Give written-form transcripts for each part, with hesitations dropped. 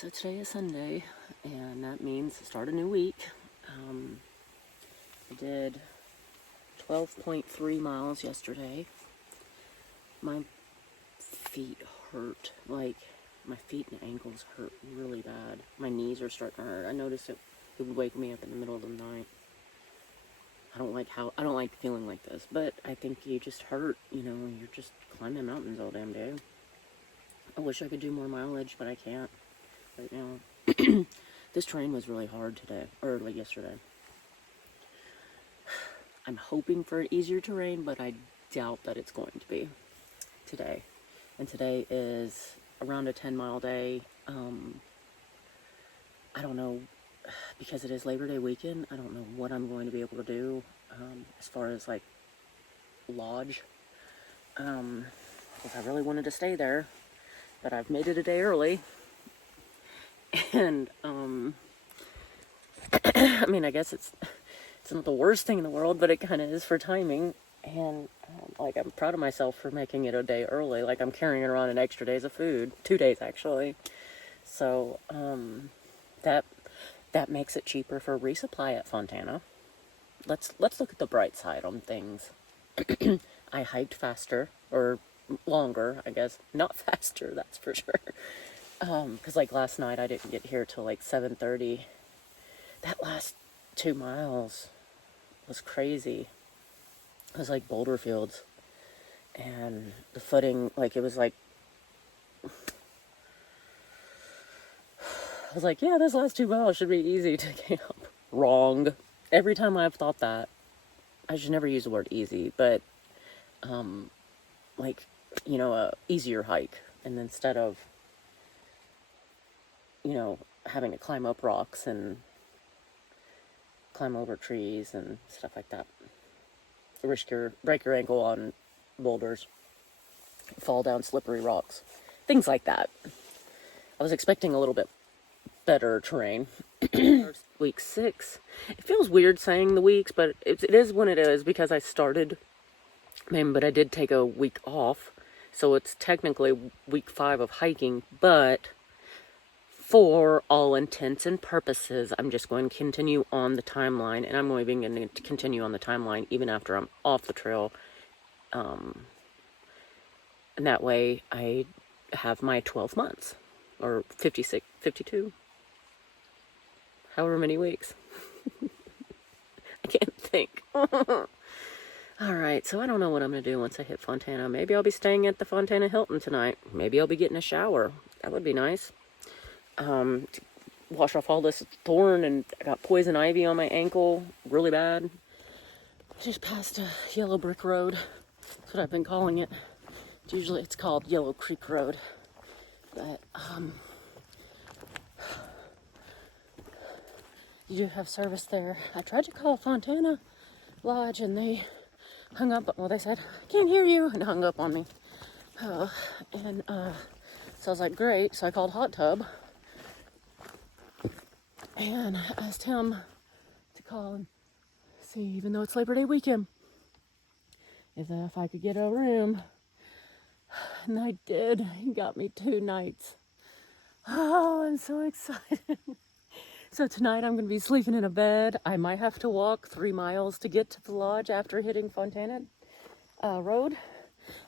So today is Sunday, and that means start a new week. I did 12.3 miles yesterday. My feet hurt, like my feet and ankles hurt really bad. My knees are starting to hurt. I noticed it would wake me up in the middle of the night. I don't like feeling like this, but I think you just hurt, you're just climbing mountains all damn day. I wish I could do more mileage, but I can't right now. This terrain was really hard today, or like yesterday. I'm hoping for an easier terrain, but I doubt that it's going to be today. And today is around a 10-mile day. I don't know, because it is Labor Day weekend, I don't know what I'm going to be able to do as far as like lodge. If I really wanted to stay there, but I've made it a day early. And I mean, I guess it's not the worst thing in the world, but it kind of is for timing. And like, I'm proud of myself for making it a day early. Like, I'm carrying around an extra days of food, 2 days actually. So that makes it cheaper for resupply at Fontana. Let's look at the bright side on things. I hiked faster, or longer, I guess. Not faster, that's for sure. Because like last night I didn't get here till like 7:30. That last 2 miles was crazy. It was like boulder fields, and the footing, like, it was like, I was like, yeah, this last 2 miles should be easy to camp. Wrong. Every time I've thought that, I should never use the word easy, but like, a easier hike, and instead of having to climb up rocks and climb over trees and stuff like that. Break your ankle on boulders, fall down slippery rocks, things like that. I was expecting a little bit better terrain. Week 6. It feels weird saying the weeks, but it is when it is, because I started, but I did take a week off, so it's technically week 5 of hiking, but for all intents and purposes, I'm just going to continue on the timeline, and I'm even going to continue on the timeline even after I'm off the trail. And that way I have my 12 months, or 56, 52, however many weeks. I can't think. Alright, so I don't know what I'm going to do once I hit Fontana. Maybe I'll be staying at the Fontana Hilton tonight. Maybe I'll be getting a shower. That would be nice. To wash off all this thorn, and I got poison ivy on my ankle really bad. I just passed a yellow brick road. That's what I've been calling it. Usually it's called Yellow Creek Road. But you do have service there. I tried to call Fontana Lodge, and they hung up. Well, they said, I can't hear you, and hung up on me. So I was like, great. So I called Hot Tub and asked him to call and see, even though it's Labor Day weekend, if I could get a room. And I did. He got me 2 nights. Oh, I'm so excited. So tonight I'm going to be sleeping in a bed. I might have to walk 3 miles to get to the lodge after hitting Fontana Road.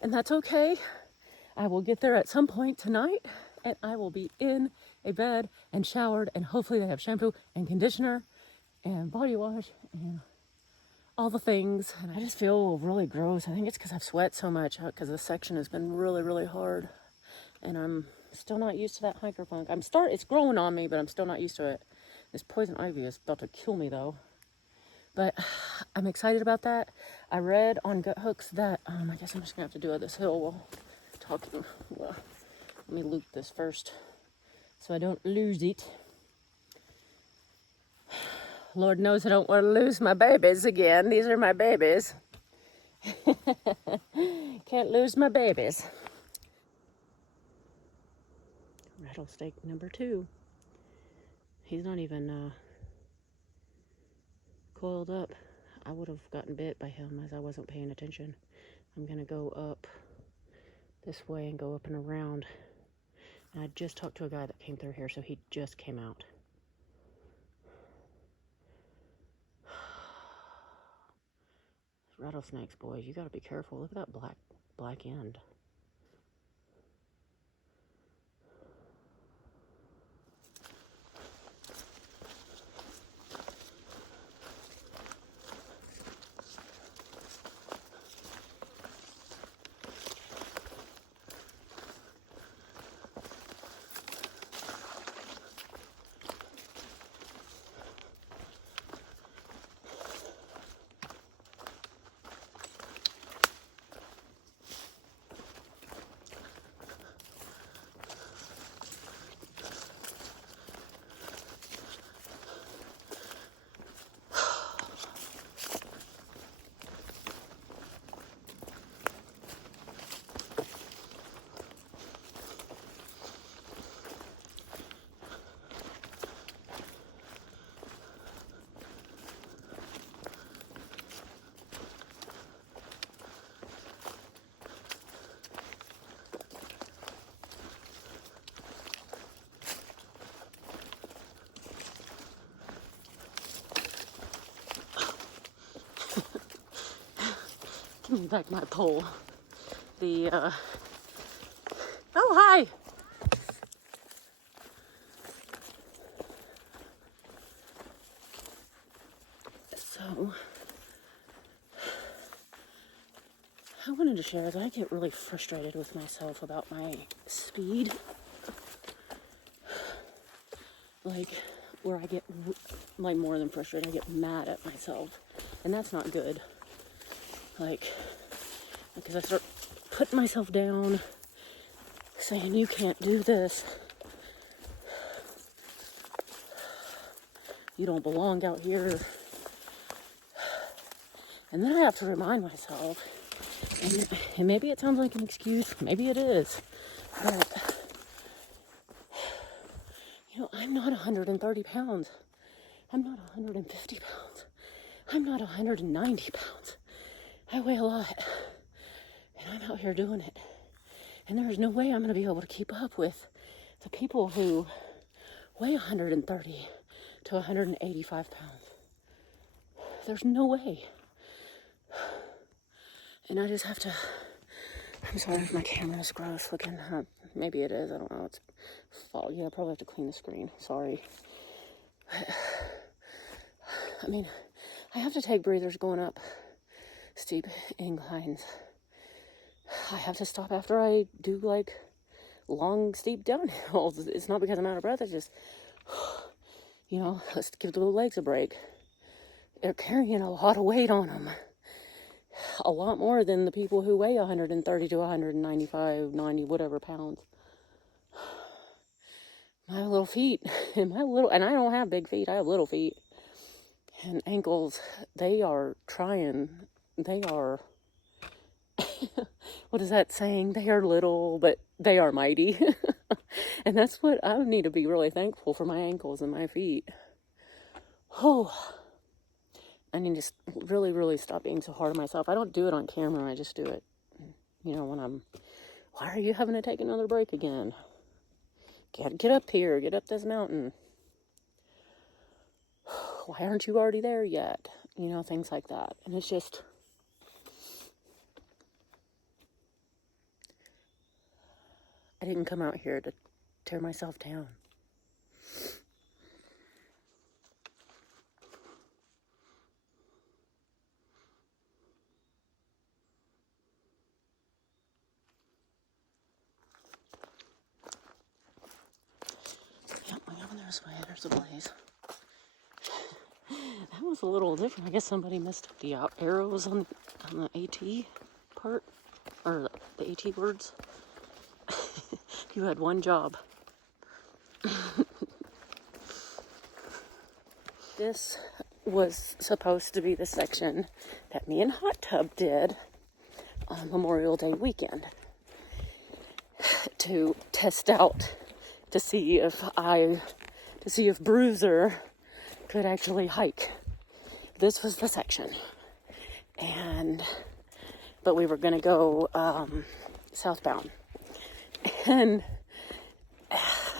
And that's okay. I will get there at some point tonight, and I will be in a bed and showered, and hopefully they have shampoo and conditioner and body wash and all the things. And I just feel really gross. I think it's because I've sweat so much, because this section has been really, really hard, and I'm still not used to that hiker funk. It's growing on me, but I'm still not used to it. This poison ivy is about to kill me though. But I'm excited about that. I read on Gut Hooks that I guess I'm just gonna have to do this hill while talking. Well, let me loop this first so I don't lose it. Lord knows I don't want to lose my babies again. These are my babies. Can't lose my babies. Rattlesnake number 2. He's not even coiled up. I would have gotten bit by him as I wasn't paying attention. I'm gonna go up this way and go up and around And I just talked to a guy that came through here, so he just came out. Rattlesnakes, boys, you gotta be careful. Look at that black end. Give me back my pole. Oh, hi! So, I wanted to share that I get really frustrated with myself about my speed. Like, where I get, like, more than frustrated, I get mad at myself. And that's not good. Like, because I start putting myself down, saying, you can't do this. You don't belong out here. And then I have to remind myself, and maybe it sounds like an excuse, maybe it is, but, you know, I'm not 130 pounds. I'm not 150 pounds. I'm not 190 pounds. I weigh a lot, and I'm out here doing it. And there's no way I'm going to be able to keep up with the people who weigh 130 to 185 pounds. There's no way. And I just have to, I'm sorry if my camera is gross looking. Maybe it is, I don't know. It's foggy. I'll probably have to clean the screen. Sorry. I mean, I have to take breathers going up steep inclines. I have to stop after I do like long steep downhills. It's not because I'm out of breath. It's just, you know, let's give the legs a break. They're carrying a lot of weight on them. A lot more than the people who weigh 130 to 195, 90, whatever pounds. My little feet, and I don't have big feet. I have little feet. And ankles, they are trying. They are, what is that saying? They are little, but they are mighty. And that's what I need to be really thankful for, my ankles and my feet. Oh, I need to really, really stop being so hard on myself. I don't do it on camera. I just do it, you know, when why are you having to take another break again? Get up here. Get up this mountain. Why aren't you already there yet? You know, things like that. And it's just, I didn't come out here to tear myself down. Yep, we're going this way. There's a blaze. That was a little different. I guess somebody missed the arrows on the AT part, or the AT words. You had one job. This was supposed to be the section that me and Hot Tub did on Memorial Day weekend to test out, to see if Bruiser could actually hike. This was the section, but we were gonna go southbound, and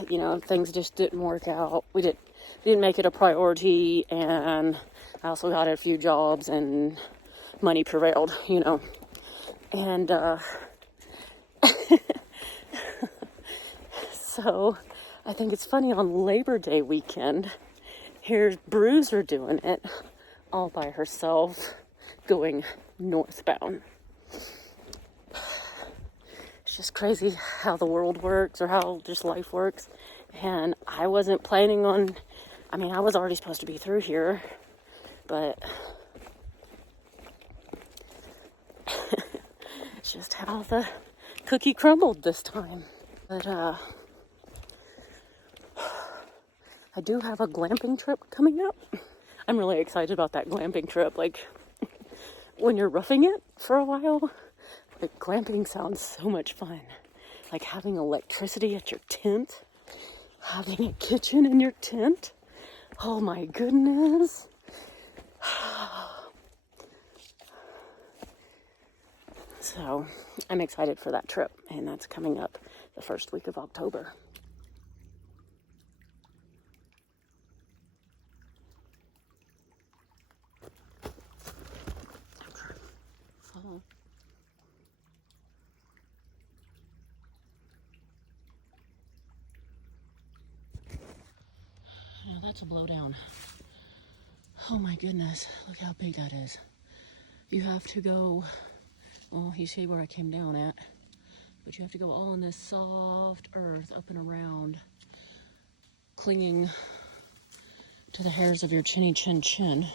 you know, things just didn't work out. We didn't make it a priority, and I also got a few jobs and money prevailed, you know. And so I think it's funny, on Labor Day weekend, here's Bruiser doing it all by herself, going northbound. It's just crazy how the world works, or how just life works. And I wasn't planning on, I mean, I was already supposed to be through here, but it's just how the cookie crumbled this time. But I do have a glamping trip coming up. I'm really excited about that glamping trip. Like, when you're roughing it for a while, like, glamping sounds so much fun. Like having electricity at your tent, having a kitchen in your tent. Oh my goodness. So I'm excited for that trip, and that's coming up the first week of October. Oh. Now that's a blowdown. Oh my goodness, look how big that is. You have to go, well, you see where I came down at, but you have to go all in this soft earth up and around, clinging to the hairs of your chinny chin chin.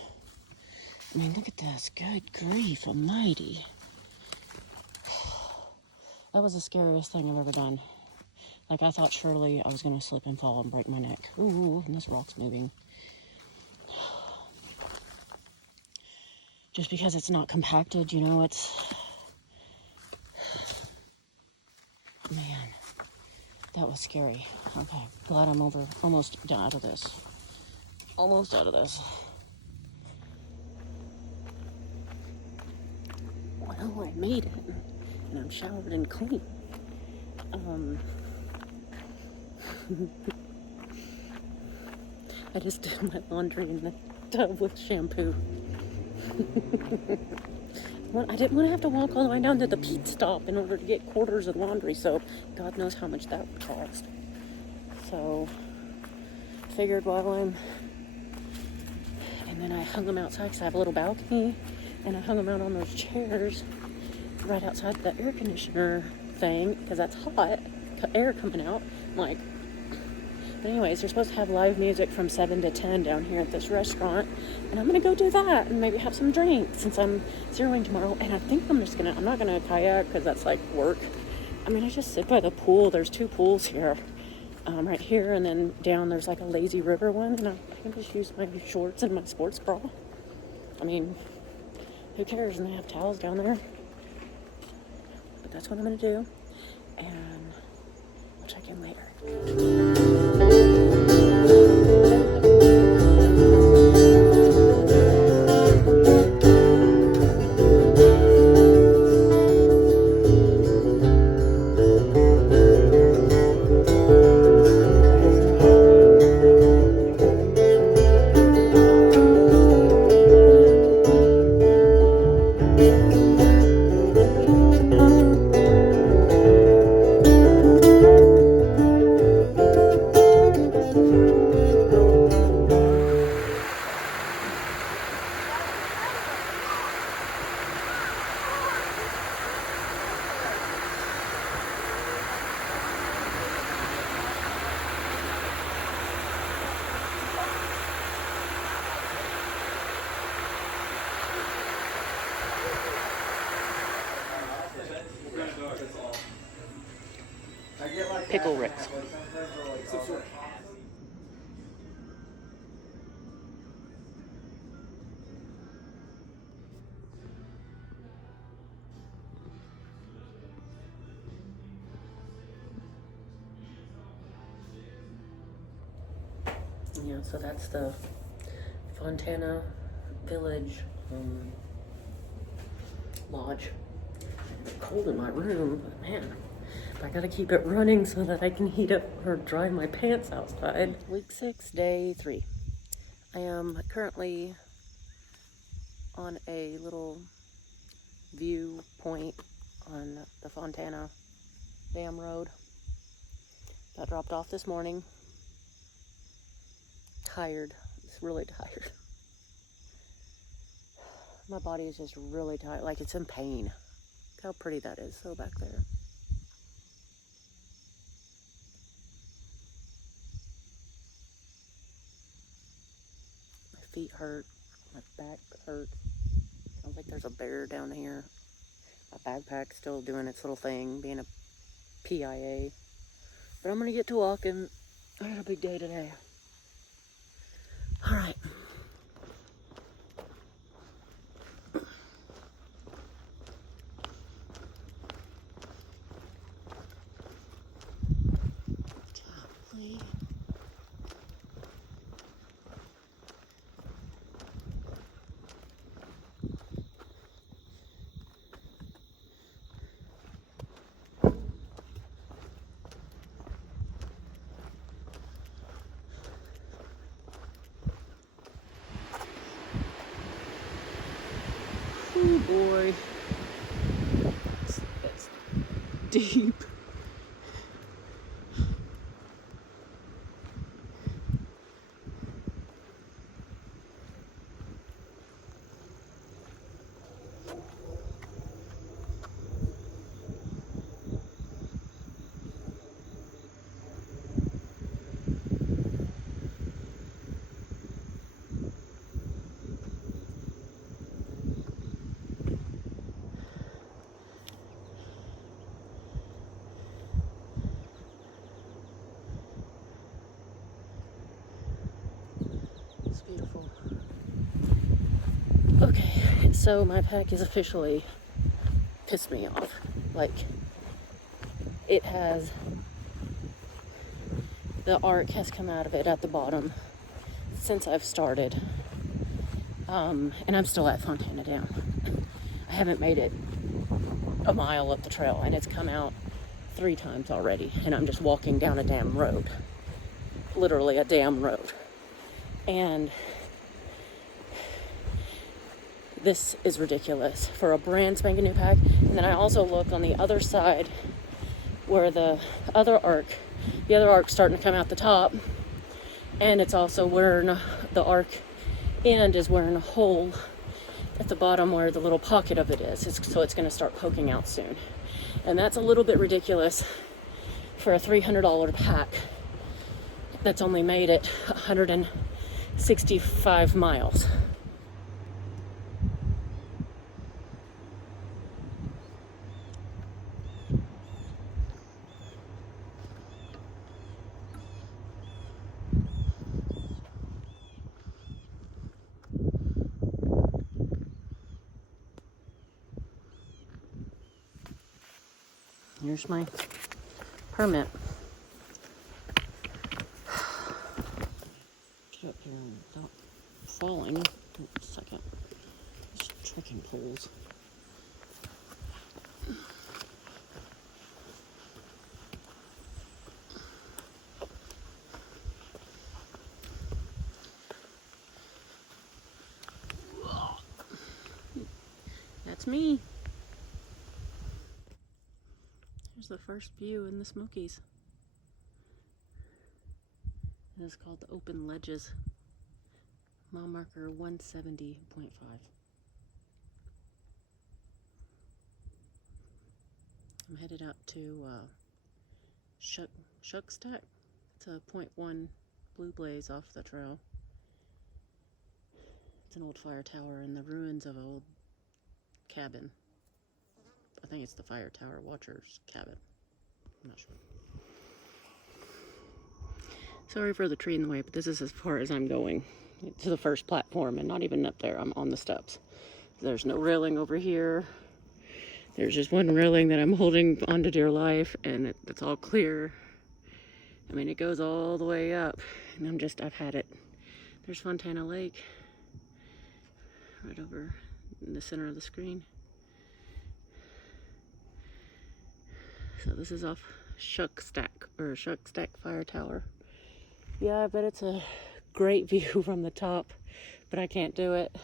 I mean, look at this. Good grief almighty. That was the scariest thing I've ever done. Like, I thought surely I was going to slip and fall and break my neck. Ooh, and this rock's moving. Just because it's not compacted, you know, it's... Man, that was scary. Okay, glad I'm almost out of this. Almost out of this. Well, I made it, and I'm showered and clean. I just did my laundry in the tub with shampoo. Well, I didn't want to have to walk all the way down to the Pete stop in order to get quarters of laundry, so God knows how much that would cost. So, figured while I'm... And then I hung them outside because I have a little balcony, and I hung them out on those chairs right outside the air conditioner thing, because that's hot, air coming out. I'm like... But anyways, you're supposed to have live music from 7 to 10 down here at this restaurant, and I'm going to go do that and maybe have some drinks since I'm zeroing tomorrow. And I think I'm not going to kayak because that's like work. I mean, I just sit by the pool. There's 2 pools here, right here, and then down there's like a lazy river one, and I can just use my shorts and my sports bra. I mean, who cares? And they have towels down there. But that's what I'm going to do, and I'll check in later. Pickle Ricks. Yeah, so that's the Fontana Village Lodge. It's cold in my room, but man, I gotta keep it running so that I can heat up or dry my pants outside. Week 6, day 3. I am currently on a little viewpoint on the Fontana Dam Road. Got dropped off this morning. Tired. It's really tired. My body is just really tired, like it's in pain. Look how pretty that is, so back there. My feet hurt, my back hurt. Sounds like there's a bear down here. My backpack's still doing its little thing, being a PIA. But I'm gonna get to walking. I had a big day today. All right. Golly. Oh boy. That's deep. It's beautiful. Okay, so my pack is officially pissed me off. Like, it has, the arc has come out of it at the bottom since I've started. And I'm still at Fontana Dam. I haven't made it a mile up the trail, and it's come out 3 times already, and I'm just walking down a damn road. Literally a damn road. And this is ridiculous for a brand spanking new pack. And then I also look on the other side where the other arc's starting to come out the top, and it's also wearing, the arc end is wearing a hole at the bottom where the little pocket of it is. So it's going to start poking out soon. And that's a little bit ridiculous for a $300 pack that's only made it 165 miles. Here's my permit. Get up here without falling. Wait a second. There's trekking poles. That's me. Here's the first view in the Smokies. This is called the Open Ledges. Mile marker 170.5. I'm headed out to Shuckstack. It's a .1 blue blaze off the trail. It's an old fire tower in the ruins of an old cabin. I think it's the fire tower watcher's cabin. I'm not sure. Sorry for the tree in the way, but this is as far as I'm going. To the first platform, and not even up there. I'm on the steps. There's no railing over here. There's just one railing that I'm holding onto dear life, and it's all clear. I mean, it goes all the way up, and I've had it. There's Fontana Lake right over in the center of the screen. So this is off Shuck Stack Fire Tower. Yeah, I bet it's a great view from the top, but I can't do it.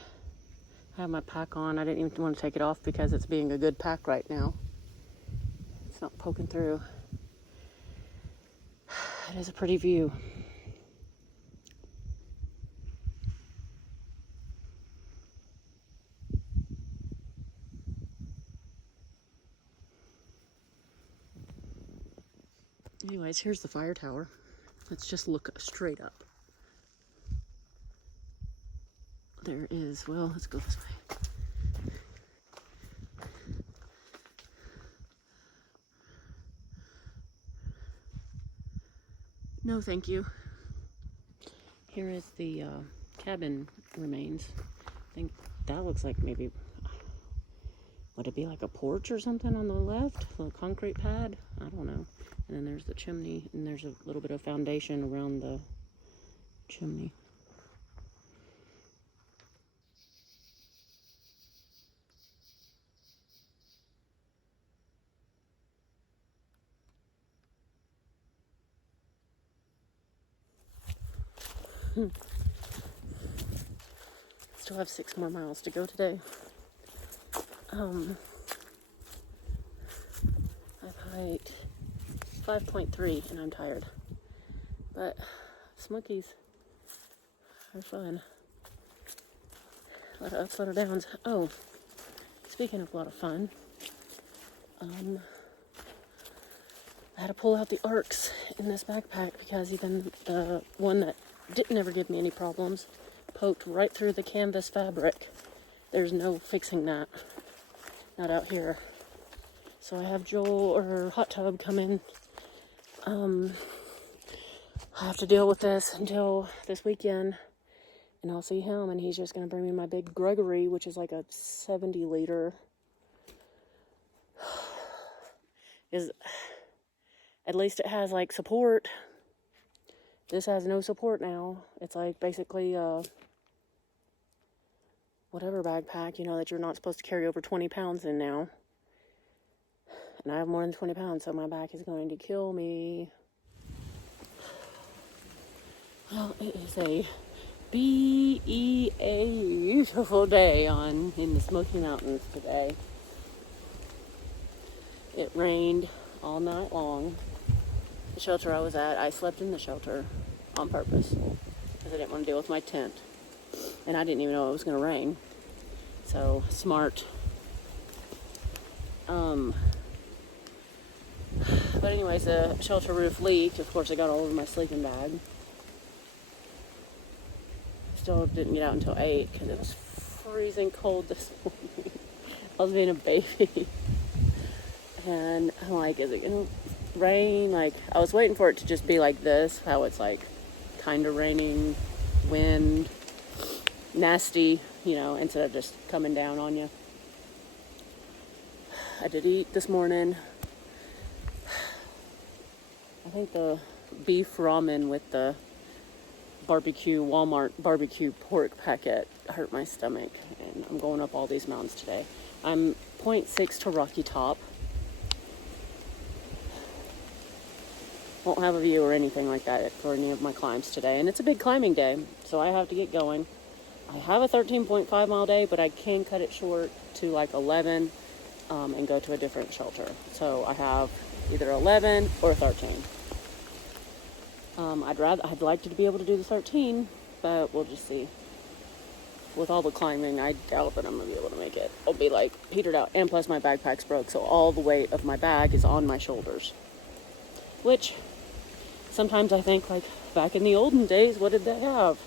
I have my pack on. I didn't even want to take it off because it's being a good pack right now. It's not poking through. It is a pretty view. Anyways, here's the fire tower. Let's just look straight up. There is, well, let's go this way. No, thank you. Here is the cabin remains. I think that looks like maybe, would it be like a porch or something on the left? A little concrete pad? I don't know. And then there's the chimney, and there's a little bit of foundation around the chimney. Still have 6 more miles to go today. I've hiked 5.3 and I'm tired. But Smokies are fun. A lot of ups, a lot of downs. Oh, speaking of a lot of fun, I had to pull out the arcs in this backpack because even the one that didn't ever give me any problems poked right through the canvas fabric. There's no fixing that. Not out here. So I have Joel or Hot Tub come in. I have to deal with this until this weekend, and I'll see him, and he's just going to bring me my big Gregory, which is like a 70 liter. At least it has like support. This has no support now. It's like basically whatever backpack, you know, that you're not supposed to carry over 20 pounds in now. And I have more than 20 pounds, so my back is going to kill me. Well, it is a beautiful day in the Smoky Mountains today. It rained all night long. The shelter I was at, I slept in the shelter on purpose because I didn't want to deal with my tent. And I didn't even know it was going to rain. So, smart. But anyways, the shelter roof leaked. Of course, I got all over my sleeping bag. Still didn't get out until 8 because it was freezing cold this morning. I was being a baby. And I'm like, is it going to rain? Like, I was waiting for it to just be like this, how it's like kind of raining, wind, nasty, you know, instead of just coming down on you. I did eat this morning. I think the beef ramen with the Walmart barbecue pork packet hurt my stomach, and I'm going up all these mountains today. I'm 0.6 to Rocky Top. Won't have a view or anything like that for any of my climbs today, and it's a big climbing day, so I have to get going. I have a 13.5 mile day, but I can cut it short to like 11 and go to a different shelter. So I have either 11 or 13. I'd like to be able to do the 13, but we'll just see. With all the climbing, I doubt that I'm going to be able to make it. I'll be like petered out, and plus my backpack's broke, so all the weight of my bag is on my shoulders. Which, sometimes I think, like, back in the olden days, what did they have?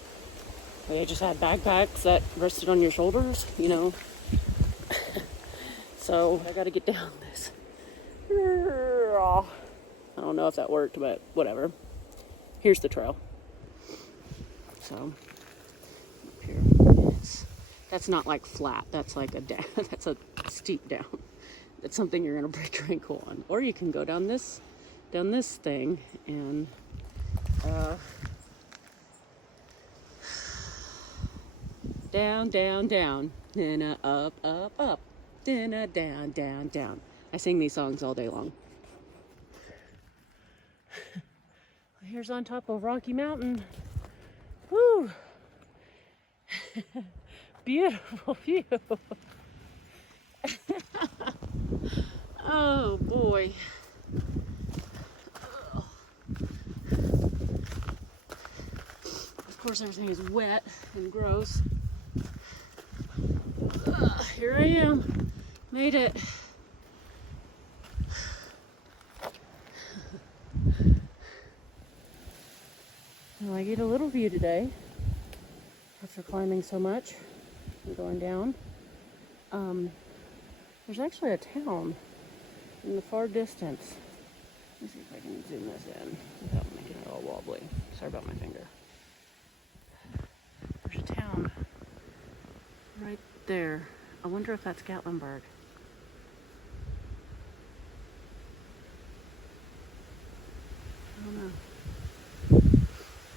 They just had backpacks that rested on your shoulders, you know. So, I gotta get down this. I don't know if that worked, but whatever. Here's the trail. So, up here. That's not like flat. That's like a down. That's a steep down. That's something you're gonna break your ankle on. Or you can go down this thing and down, down, down, then up, up, up, then down, down, down. I sing these songs all day long. Here's on top of Rocky Mountain. Woo! Beautiful view. Oh boy. Of course, everything is wet and gross. Here I am. Made it. Well, I get a little view today after climbing so much and going down. There's actually a town in the far distance. Let me see if I can zoom this in without making it all wobbly. Sorry about my finger. There's a town right there. I wonder if that's Gatlinburg. I don't know.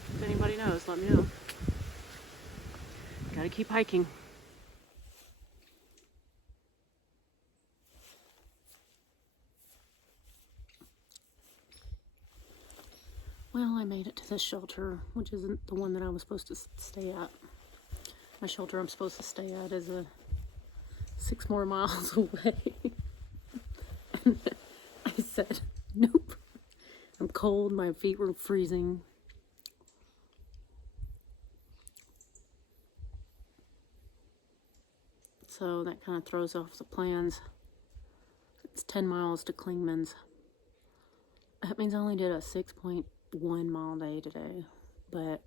If anybody knows, let me know. Gotta keep hiking. Well, I made it to this shelter, which isn't the one that I was supposed to stay at. My shelter I'm supposed to stay at is 6 more miles away. And I said, nope. I'm cold, my feet were freezing. So that kind of throws off the plans. It's 10 miles to Clingmans. That means I only did a 6.1 mile day today, but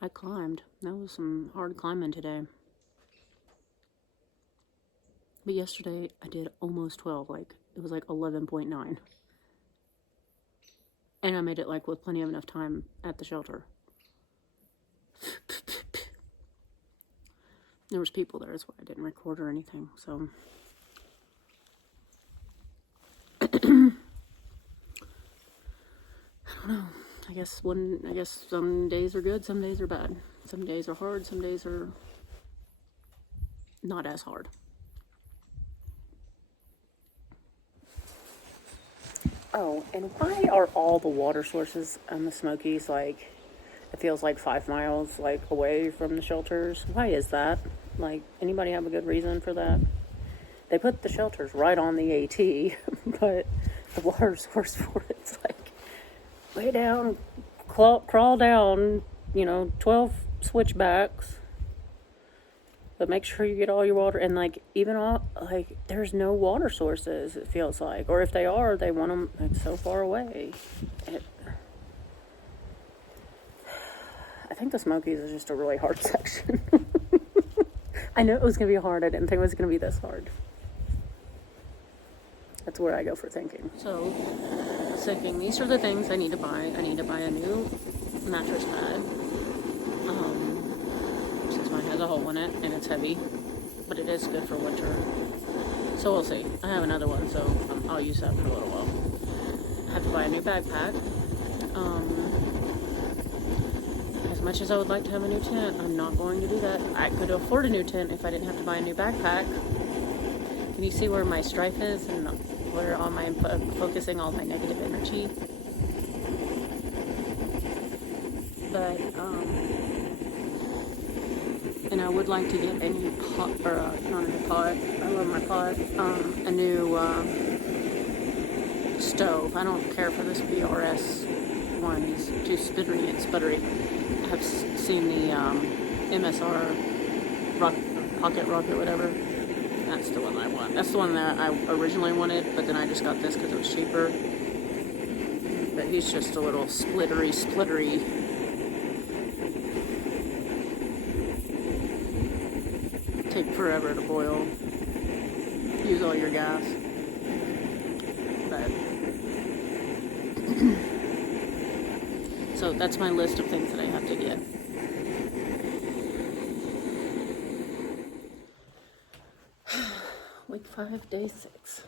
I climbed. That was some hard climbing today. But yesterday I did almost 12, like it was like 11.9. And I made it like with plenty of enough time at the shelter. There was people there, that's why I didn't record or anything, so. I don't know. I guess some days are good, some days are bad. Some days are hard, some days are not as hard. Oh, and why are all the water sources on the Smokies like, it feels like 5 miles like away from the shelters? Why is that? Like, anybody have a good reason for that? They put the shelters right on the AT, but the water source for it's like way down, crawl down, 12 switchbacks. But make sure you get all your water, and like even all like there's no water sources. It feels like, or if they are, they want them like so far away. I think the Smokies is just a really hard section. I knew it was gonna be hard. I didn't think it was gonna be this hard. That's where I go for thinking. So, thinking these are the things I need to buy. I need to buy a new mattress pad. Since mine has a hole in it and it's heavy, but it is good for winter. So we'll see. I have another one, so I'll use that for a little while. I have to buy a new backpack. As much as I would like to have a new tent, I'm not going to do that. I could afford a new tent if I didn't have to buy a new backpack. Can you see where my stripe is and where all my focusing all my negative energy? But and I would like to get a new pot, or not a new pot. I love my pot. A new stove. I don't care for this BRS one. He's too spittery and sputtery. I have seen the MSR pocket rocket, whatever. That's the one I want. That's the one that I originally wanted, but then I just got this because it was cheaper. But he's just a little splittery. Take forever to boil. Use all your gas. But so that's my list of things that I have to get. Week 5, day 6.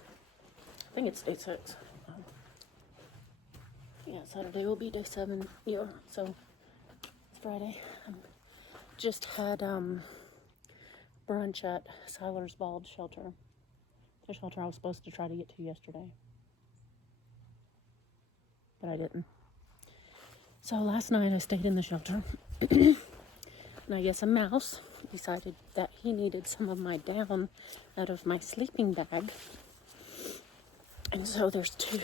I think it's day 6. Yeah, Saturday will be day 7. Yeah, so it's Friday. Just had brunch at Siler's Bald Shelter. The shelter I was supposed to try to get to yesterday. but I didn't. So last night I stayed in the shelter, and I guess a mouse decided that he needed some of my down out of my sleeping bag. And so there's two.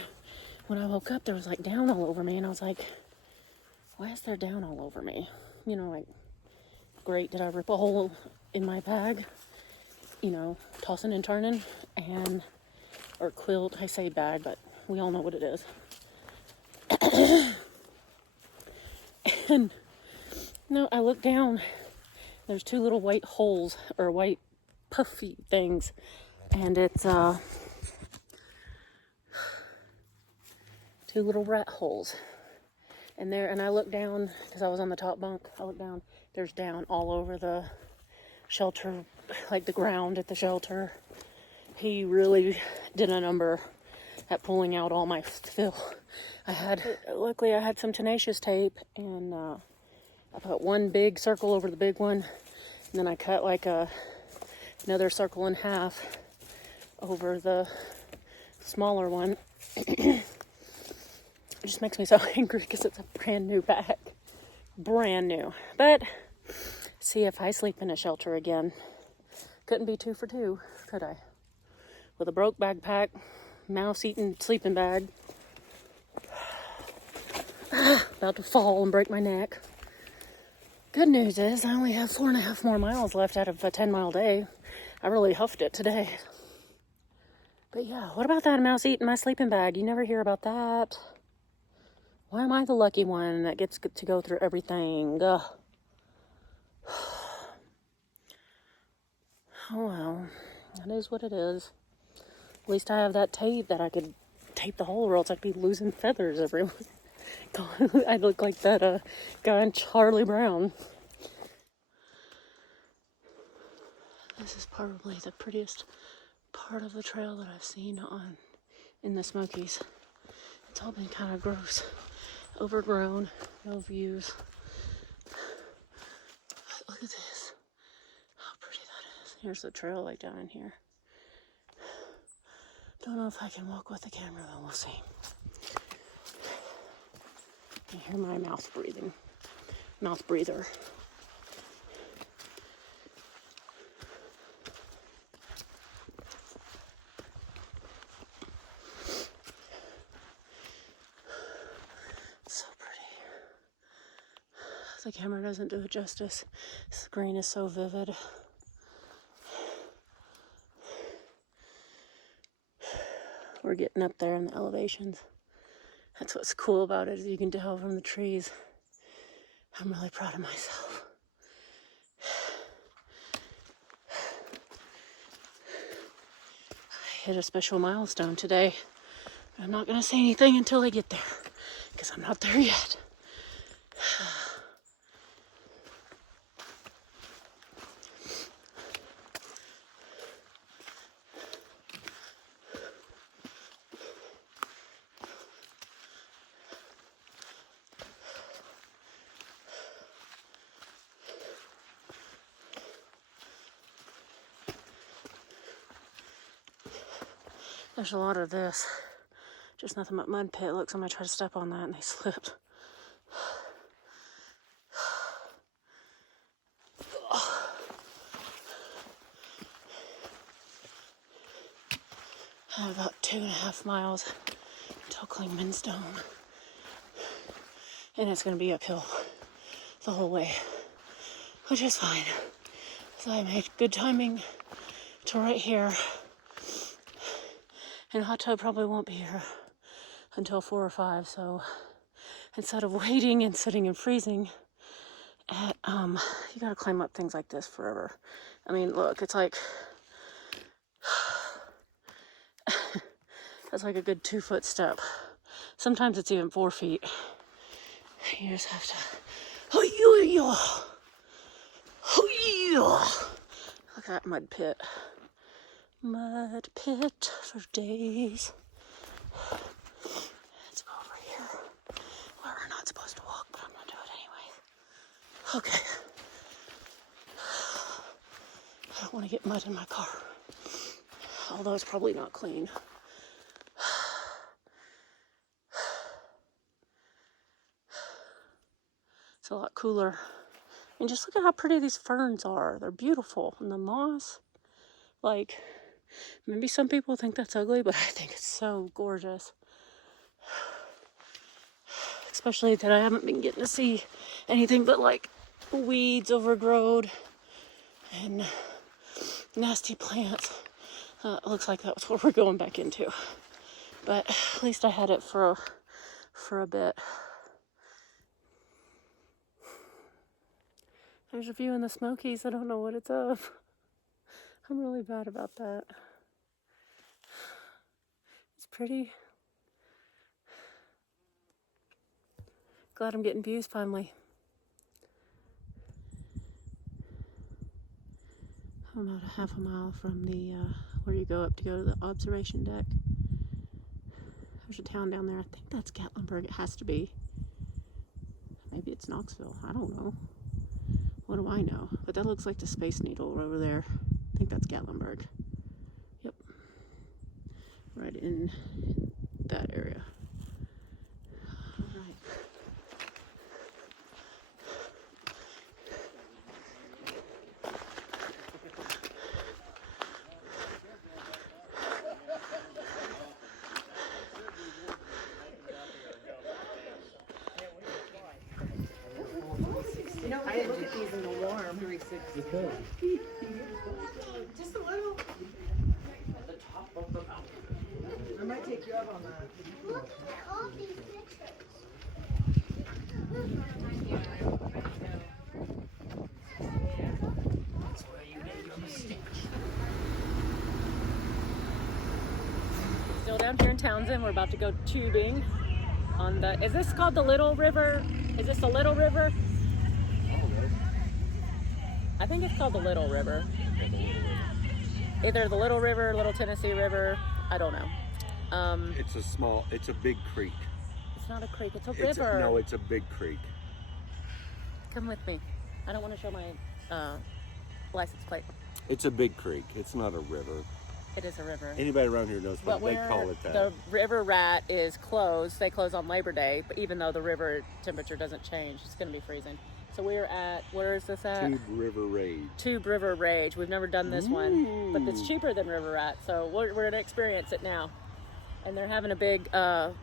When I woke up, there was like down all over me, and I was like, why is there down all over me? You know, like, great, did I rip a hole in my bag? You know, tossing and turning, or quilt, I say bag, but we all know what it is. And no, I looked down, there's two little white holes, or white puffy things, and it's two little rat holes. And I looked down, because I was on the top bunk, I looked down, there's down all over the shelter, like the ground at the shelter. He really did a number at pulling out all my fill. Luckily I had some tenacious tape, and I put one big circle over the big one, and then I cut like another circle in half over the smaller one. It just makes me so angry because it's a brand new bag. Brand new. But see if I sleep in a shelter again. Couldn't be 2 for 2, could I? With a broke backpack, mouse-eating sleeping bag. About to fall and break my neck. Good news is I only have 4.5 more miles left out of a 10-mile day. I really huffed it today. But yeah, what about that mouse eating my sleeping bag? You never hear about that. Why am I the lucky one that gets to go through everything? Ugh. Oh well, that is what it is. At least I have that tape that I could tape the hole, or else I'd be losing feathers everywhere. I'd look like that guy in Charlie Brown. This is probably the prettiest part of the trail that I've seen in the Smokies. It's all been kind of gross, overgrown, no views. But look at this, how pretty that is. Here's the trail like down in here. Don't know if I can walk with the camera though, we'll see. You hear my mouth breather. So pretty. The camera doesn't do it justice. This green is so vivid. We're getting up there in the elevations. That's what's cool about it, is you can tell from the trees. I'm really proud of myself. I hit a special milestone today. I'm not going to say anything until I get there, because I'm not there yet. There's a lot of this. Just nothing but mud pit. Look, somebody tried to step on that and they slipped. I have about 2.5 miles until Clingman's done. And it's going to be uphill the whole way, which is fine. So I made good timing to right here. And hot tub probably won't be here until 4 or 5, so instead of waiting and sitting and freezing at, you gotta climb up things like this forever. I mean, look, it's like, that's like a good 2-foot step. Sometimes it's even 4 feet. You just have to, look at that mud pit. Mud pit for days. It's over here where we're not supposed to walk, but I'm gonna do it anyway. Okay. I don't want to get mud in my car, although it's probably not clean. It's a lot cooler. And just look at how pretty these ferns are. They're beautiful. And the moss, like, maybe some people think that's ugly, but I think it's so gorgeous. Especially that I haven't been getting to see anything but like weeds overgrown and nasty plants. It looks like that's what we're going back into. But at least I had it for a bit. There's a view in the Smokies. I don't know what it's of. I'm really bad about that. It's pretty. Glad I'm getting views finally. I'm about a half a mile from the where you go up to go to the observation deck. There's a town down there. I think that's Gatlinburg. It has to be. Maybe it's Knoxville. I don't know. What do I know? But that looks like the Space Needle over there. I think that's Gatlinburg. Yep. Right in that area. All right. You know, I look at these in the warm. 360. Just a little. At the top of the mountain. I might take you up on that. Look at all these pictures. That's where you made your mistake. Still down here in Townsend. We're about to go tubing on the. Is this called the Little River? Is this the Little River? I think it's called the Little River. Either the Little River, Little Tennessee River. I don't know. It's a big creek. It's not a creek, it's a river. No, it's a big creek. Come with me. I don't want to show my license plate. It's a big creek. It's not a river. It is a river. Anybody around here knows what they call it that. The river rat is closed. They close on Labor Day, but even though the river temperature doesn't change, it's going to be freezing. So we're at, where is this at? Tube River Rage. Tube River Rage. We've never done this one, but it's cheaper than River Rat, so we're going to experience it now. And they're having a big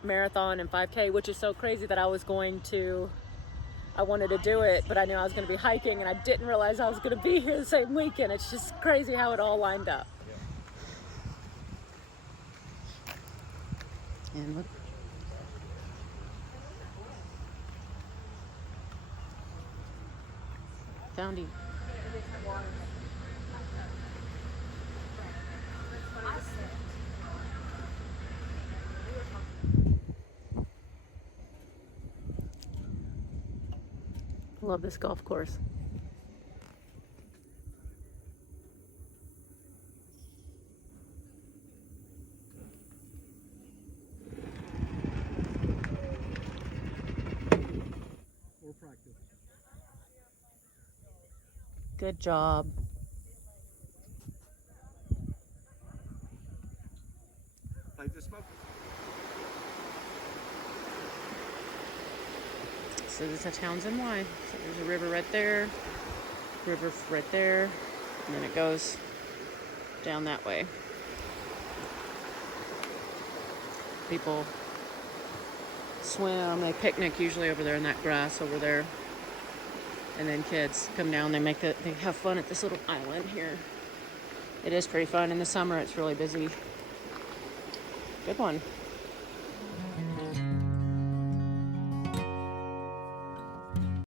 marathon and 5K, which is so crazy that I wanted to do it, but I knew I was going to be hiking, and I didn't realize I was going to be here the same weekend. It's just crazy how it all lined up. And look. Found him. Love this golf course. Good job. Like the Smokies. So this is Townsend Y. So there's a river right there, river right there, and then it goes down that way. People swim, they picnic usually over there in that grass over there. And then kids come down, they have fun at this little island here. It is pretty fun. In the summer, it's really busy. Good one.